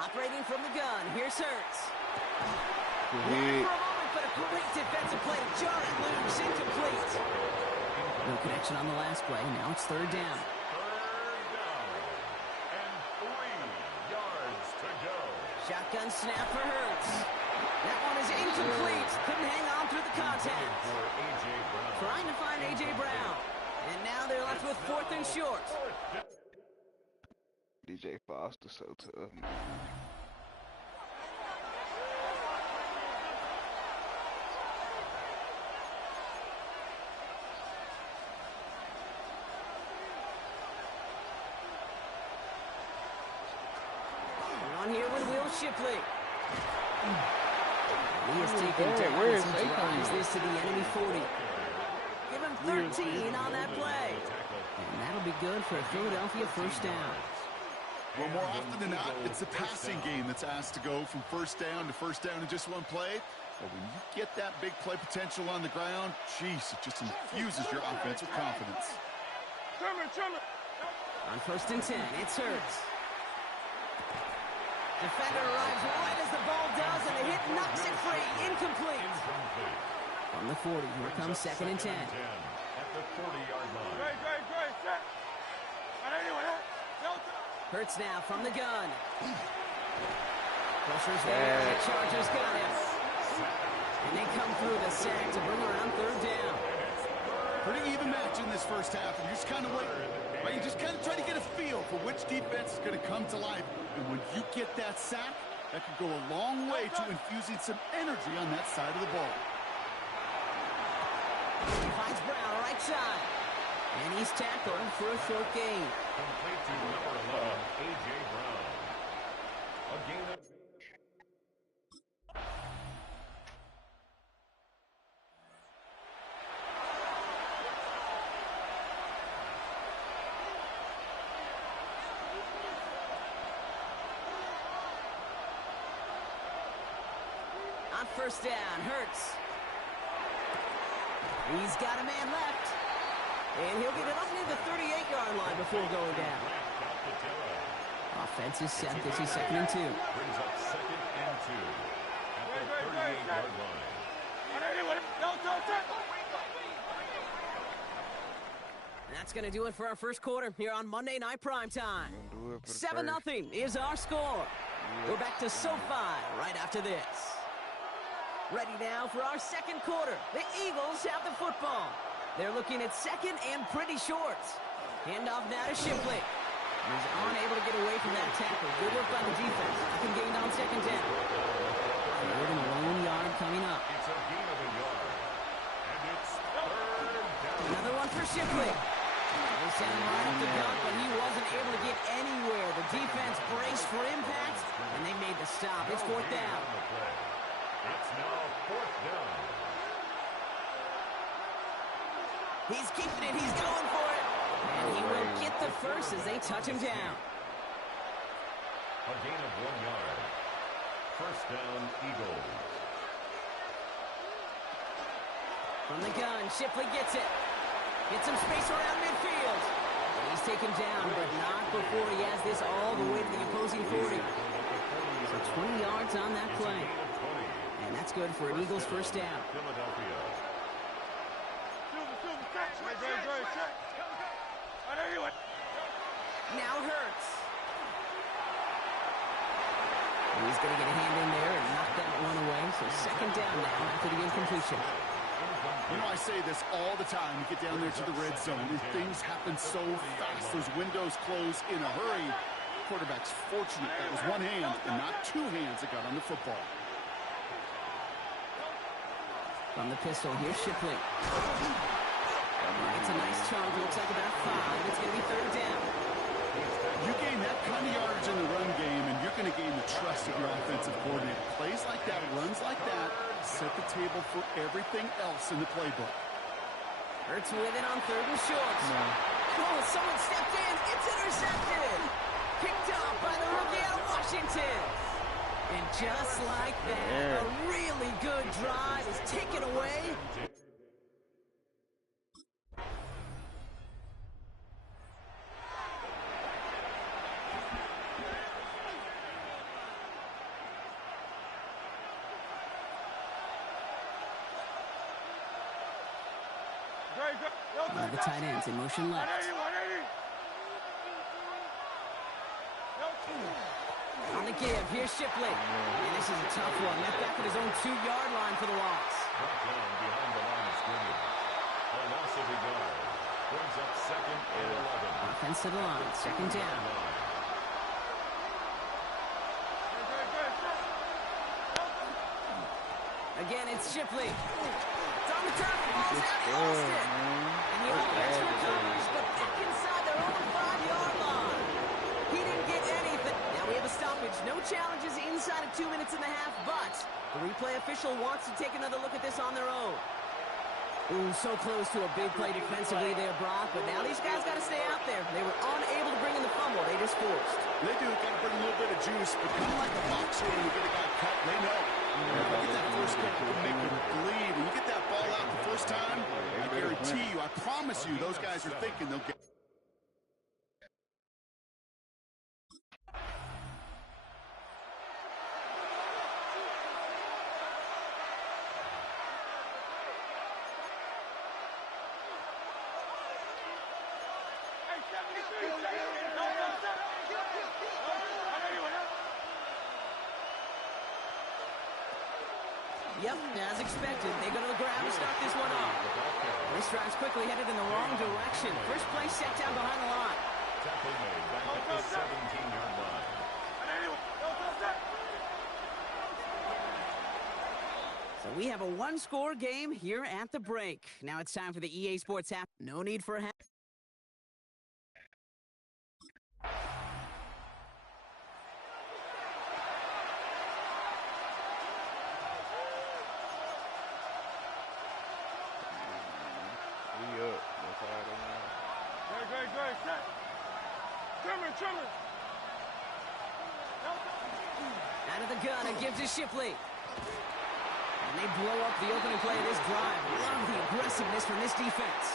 Operating from the gun, here's Hurts. Good Ran hit. for a moment, but a great defensive play to jar it loose, incomplete. No connection on the last play. Now it's third down. Third down. And 3 yards to go. Shotgun snap for Hurts. That one is incomplete. Couldn't hang on through the contact. For A.J. Brown. Trying to find A.J. Brown. And now they're left with 4th and short. DJ Foster so tough, man. We're on here with Will Shipley. He has taken Where down is as he Saquon? drives this to the enemy 40. Give him 13 on that play. And that'll be good for a Philadelphia first down. Well, more often than not, it's the passing game that's asked to go from first down in just one play. But when you get that big play potential on the ground, jeez, it just infuses your offense with confidence. On 1st and 10, it's Hurts. Defender arrives right as the ball does, and the hit knocks it free. Incomplete. From the 40, here comes 2nd and 10. At the 40-yard line. Hurts now from the gun. Pressure's there, and the Chargers got him. And they come through the sack to bring around 3rd down. Pretty even match in this first half, and you're just kind of waiting. Right? You just kind of try to get a feel for which defense is going to come to life. And when you get that sack, that could go a long way to infusing some energy on that side of the ball. He finds Brown right side. And he's tackled for a 4th gain. Complete to number 11, A.J. Brown. A gain of... first down. Hurts. He's got a man left. And he'll get it up near the 38-yard line before going down. Offense is set. This is 2nd and 2. Brings up 2nd and 2 at the 38-yard line. That's going to do it for our first quarter here on Monday Night Primetime. 7-0 is our score. We're back to SoFi right after this. Ready now for our second quarter. The Eagles have the football. They're looking at 2nd and pretty short. Handoff now to Shipley. He's unable to get away from that tackle. Good work by the defense. Second gain on 2nd down. 3rd and lone yard coming up. It's a gain of a yard. And it's 3rd down. Another one for Shipley. They sent him right up the gut, but he wasn't able to get anywhere. The defense braced for impact, and they made the stop. It's 4th down. It's now 4th down. He's keeping it. He's going for it. And he will get the first as they touch him down. A gain of 1 yard. First down, Eagles. From the gun, Shipley gets it. Gets some space around midfield. And he's taken down, but not before he has this all the way to the opposing 40. So 20 yards on that play. And that's good for an Eagles first down. Philadelphia. Now Hurts. He's going to get a hand in there and knock that one away. So 2nd down now after the incompletion. You know, I say this all the time. You get down there to the red zone, and things happen so fast. Those windows close in a hurry. Quarterback's fortunate that was one hand and not two hands that got on the football. From the pistol, here's Shipley. It's a nice chunk. Looks like about 5. It's going to be 3rd down. You gain that kind of yardage in the run game, and you're going to gain the trust of your offensive coordinator. Plays like that, runs like that, set the table for everything else in the playbook. Hurts with it on 3rd and short. Oh, someone stepped in. It's intercepted. Picked up by the rookie out of Washington. And just like that, a really good drive is taken away. One of the tight ends in motion left. On the give, here's Shipley. And this is a tough one. Left back at his own 2-yard line for the loss. Brought down behind the line of scrimmage. A loss of a yard. Brings up 2nd and 11. Offense to the line, 2nd down. Again, it's Shipley. It's on the turf. Ball's out. He lost it. And the offense recovers, but back inside their own 5-yard line. He didn't get anything. Now we have a stoppage. No challenges inside of 2 minutes and a half, but the replay official wants to take another look at this on their own. Ooh, so close to a big play defensively there, Brock, but now these guys got to stay out there. They were unable to bring in the fumble. They just forced. They do. Got to bring a little bit of juice, but kind of like a boxer when you get a guy cut, they know. If you get that first cut, you can make him bleed. When you get that ball out the first time, I guarantee you, I promise you, those guys are thinking they'll get. Yep, as expected, they go to the ground to start this one off. This drive's quickly headed in the wrong direction. First play set down behind the line. Tackle made back at the 17-yard line. So we have a one-score game here at the break. Now it's time for the EA Sports app. No need for a half. Out of the gun, it gives to Shipley. And they blow up the opening play of this drive. Love the aggressiveness from this defense.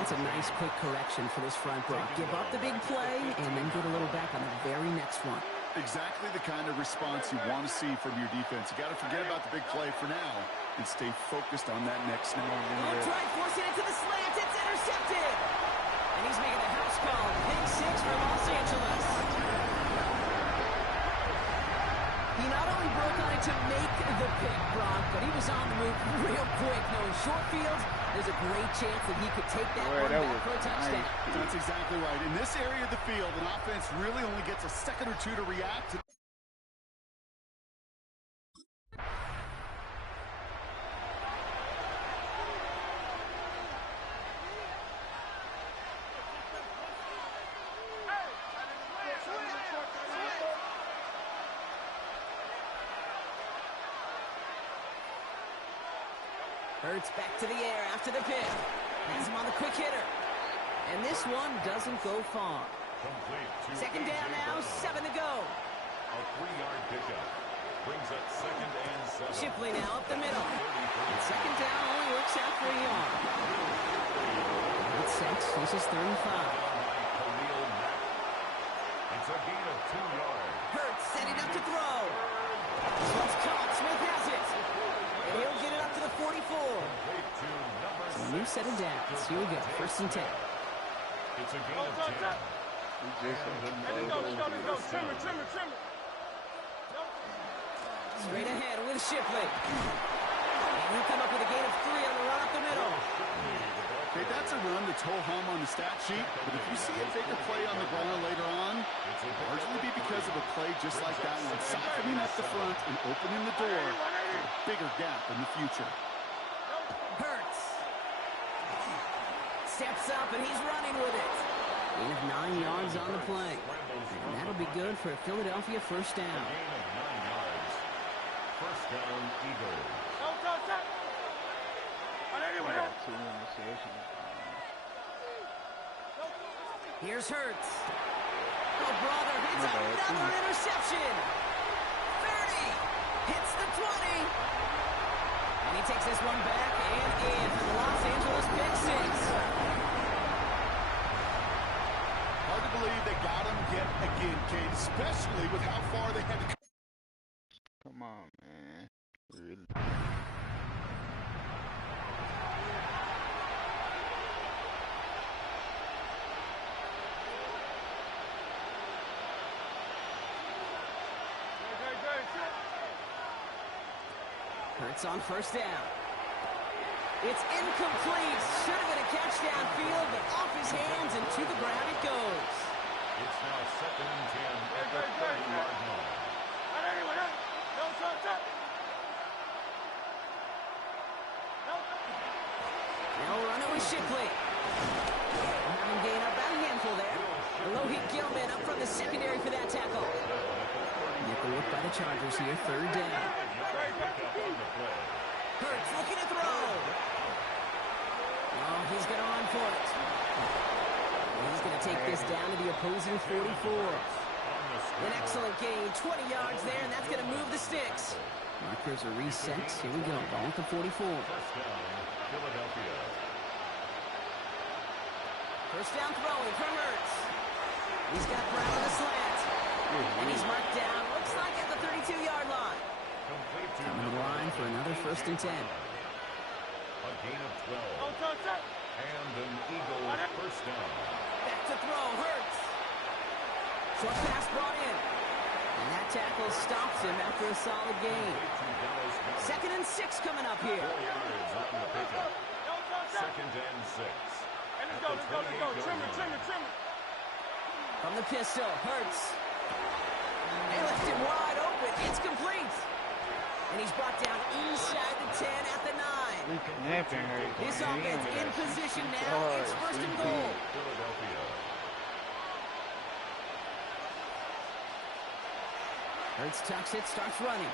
That's a nice quick correction for this front row. Give up the big play and then get a little back on the very next one. Exactly the kind of response you want to see from your defense. You got to forget about the big play for now and stay focused on that next one. Try forcing it to the slant. It's intercepted. And he's making a house call. Pick 6 for Los Angeles. He not only broke on it to make the pick, Brock, but he was on the move real quick. Knowing short fields, there's a great chance that he could take that one back for a touchdown. That's exactly right. In this area of the field, an offense really only gets a second or two to react to. Hurts back to the air after the pick. Has him on the quick hitter. And this one doesn't go far. Second down now, 7 to go. A 3-yard pickup brings up 2nd and 7. Shipley now up the middle. And second down only works out for a yard. It's 6, this is 35. It's a gain of 2 yards. Hurts setting up to throw. This one's caught. Smith has it. And he'll get it up to the 44. So a new set of downs. Here we go. 1st and 10. It's a gain of 10. Straight ahead with Shipley. And he'll come up with a gain of 3 on the run up the middle. Okay, that's a run that's ho-hum on the stat sheet, but if you see a bigger play on the ground later on, it'll largely be because of a play just like that one, softening up the front and opening the door for a bigger gap in the future. Hurts. Steps up, and he's running with it. Gain of 9 yards on the play. And that'll be good for a Philadelphia 1st down. Gain of 9 yards. 1st down, Eagles. Here's Hurts. Oh, brother, it's another interception. 30. Hits the 20. And he takes this one back and in for the Los Angeles pick 6. Hard to believe they got him yet again, Kate, especially with how far they had to come. Come on, man. Really? Hurts on 1st down. It's incomplete. Should have been a catch downfield, but off his hands and to the ground it goes. It's now 2nd and 10 at the 30-yard line. Now run it with Shipley. Having gained up about a handful there. Alohi Gilman up from the secondary for that tackle. Nickel look by the Chargers here, 3rd down. Hurts looking to throw. Oh, he's going to run for it. He's going to take this down to the opposing 44. An excellent gain, 20 yards there, and that's going to move the sticks. Markers are reset. Here we go, ball at the 44. 1st down, Philadelphia. 1st down throwing from Hurts. He's got Brown on the slant. And he's marked down, looks like at the 32-yard line. Coming to the line for another 1st and 10. A gain of 12. And an Eagle 1st down. Back to throw, Hurts. Short pass brought in. And that tackle stops him after a solid gain. 2nd and 6 coming up here. 4 yards on the pickup. 2nd and 6. From the pistol, Hurts. They left him wide open. It's complete. And he's brought down inside the 10 at the 9. This offense in position now. It's 1st and goal. Hurts tucks it, starts running.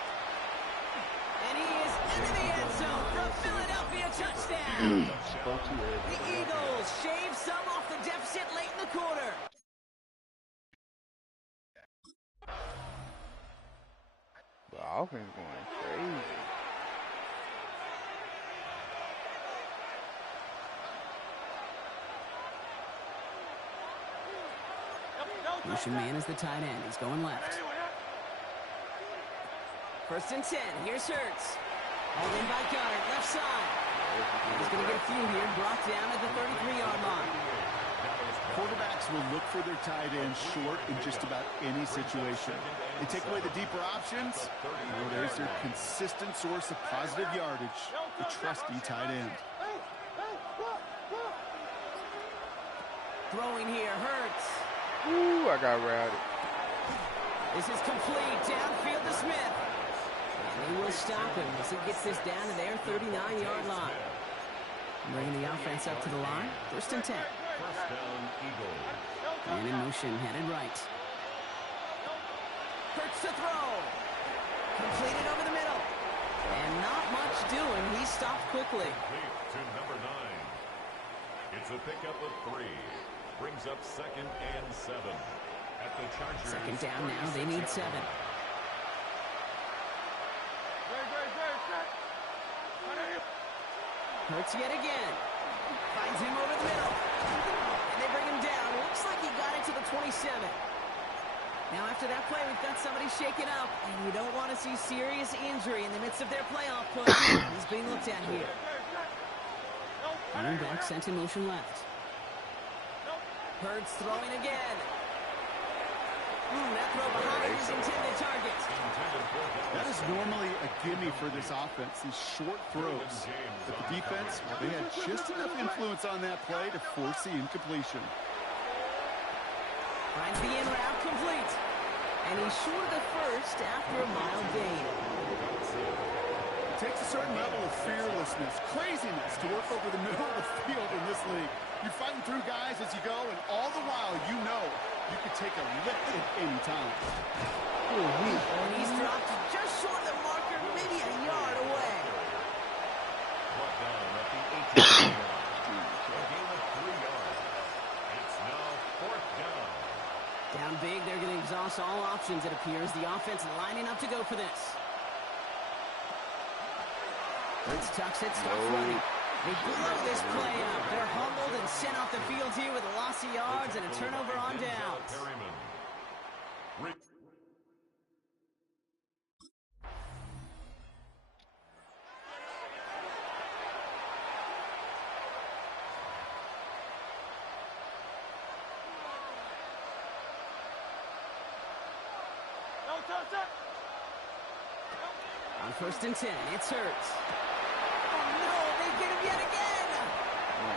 And he is into the end zone for a Philadelphia touchdown. The Eagles shave some off the deficit late in the quarter. The offense going crazy. Motion man is the tight end. He's going left. 1st and 10. Here's Hurts. All in by Goddard, left side. He's going to get a few here, brought down at the 33-yard line. Quarterbacks will look for their tight end short in just about any situation. They take away the deeper options. Well, there's their consistent source of positive yardage, the trusty tight end. Throwing here, Hurts. Ooh, I got routed. This is complete. Downfield to Smith. And they will stop him as he gets this down to their 39-yard line. Bringing the offense up to the line. 1st and 10. First down, Eagles. And in motion, headed right. Hurts to throw. Completed over the middle. And not much doing. He stopped quickly. Complete to number 9. It's a pickup of 3. Brings up 2nd and 7. At the Chargers. 2nd down now. They need 7. Hurts yet again. Finds him over the middle. And they bring him down. Looks like he got it to the 27. Now after that play, we've got somebody shaken up. And you don't want to see serious injury in the midst of their playoff push. He's being looked at here. Running back sent in motion left. Hurts throwing again. That throw behind his intended target. That is normally a gimme for this offense, these short throws. But the defense, well, they had just enough influence on that play to force the incompletion. Finds the in route complete. And he's short of the first after a mild gain. It takes a certain level of fearlessness, craziness to work over the middle of the field in this league. You're fighting through guys as you go, and all the while you know you could take a lick at any time. And he's dropped just short of the marker, maybe a yard away. Brought down at the 18-yard line. A gain of 3 yards. It's now 4th down. Down big, they're going to exhaust all options, it appears. The offense lining up to go for this. Hurts tucks it, starts running. They blow this play up. They're humbled and sent off the field here with a loss of yards and a turnover on downs. On 1st and 10, it's Hurts. Oh no, they get him yet again!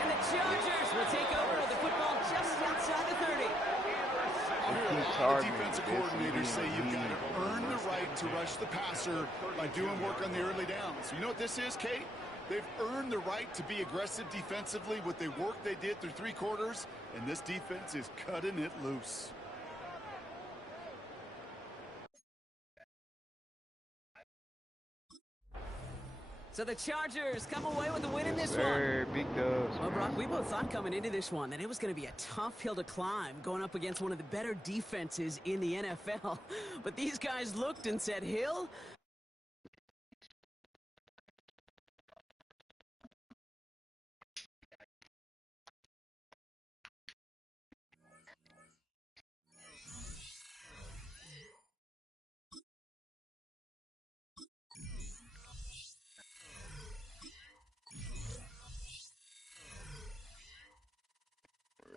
And the Chargers will take over with the football just outside the 30. I'll hear a lot of defensive coordinators say you've got to earn the right to rush the passer by doing work on the early downs. You know what this is, Kate? They've earned the right to be aggressive defensively with the work they did through 3 quarters, and this defense is cutting it loose. So the Chargers come away with the win in this one. Big dubs. Well, Brock, we both thought coming into this one that it was going to be a tough hill to climb going up against one of the better defenses in the NFL. But these guys looked and said, Hill?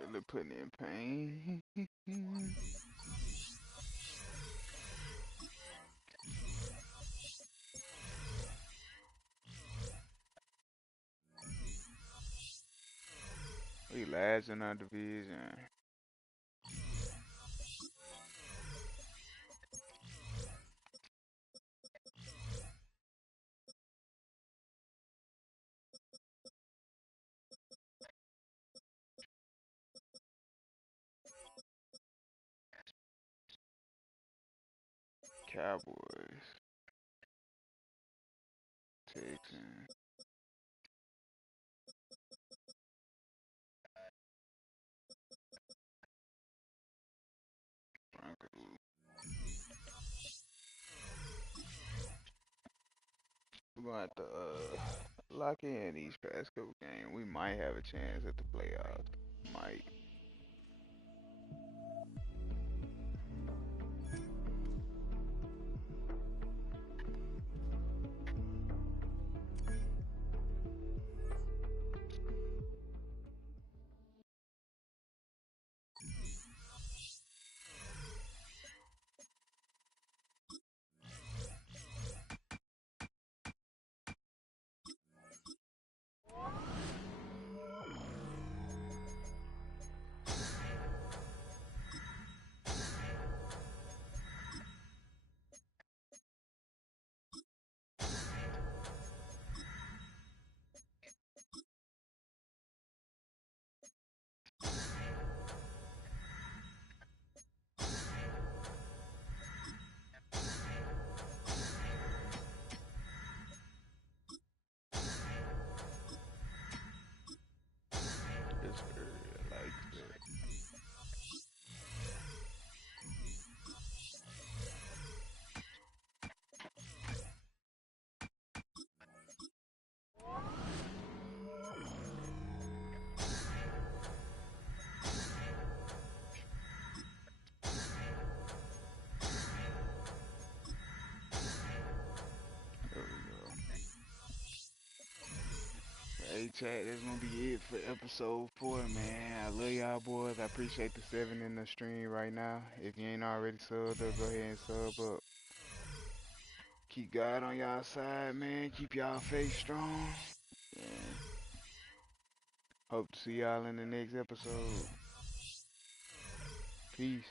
Really putting in pain. We last in our division. Cowboys. Texans. Broncos. We're gonna have to lock in these past couple games. We might have a chance at the playoffs. Might. chat, that's gonna be it for episode 4, man. I love y'all boys. I appreciate the 7 in the stream right now. If you ain't already subbed up, go ahead and sub up. Keep God on y'all side, man. Keep y'all faith strong. And hope to see y'all in the next episode. Peace.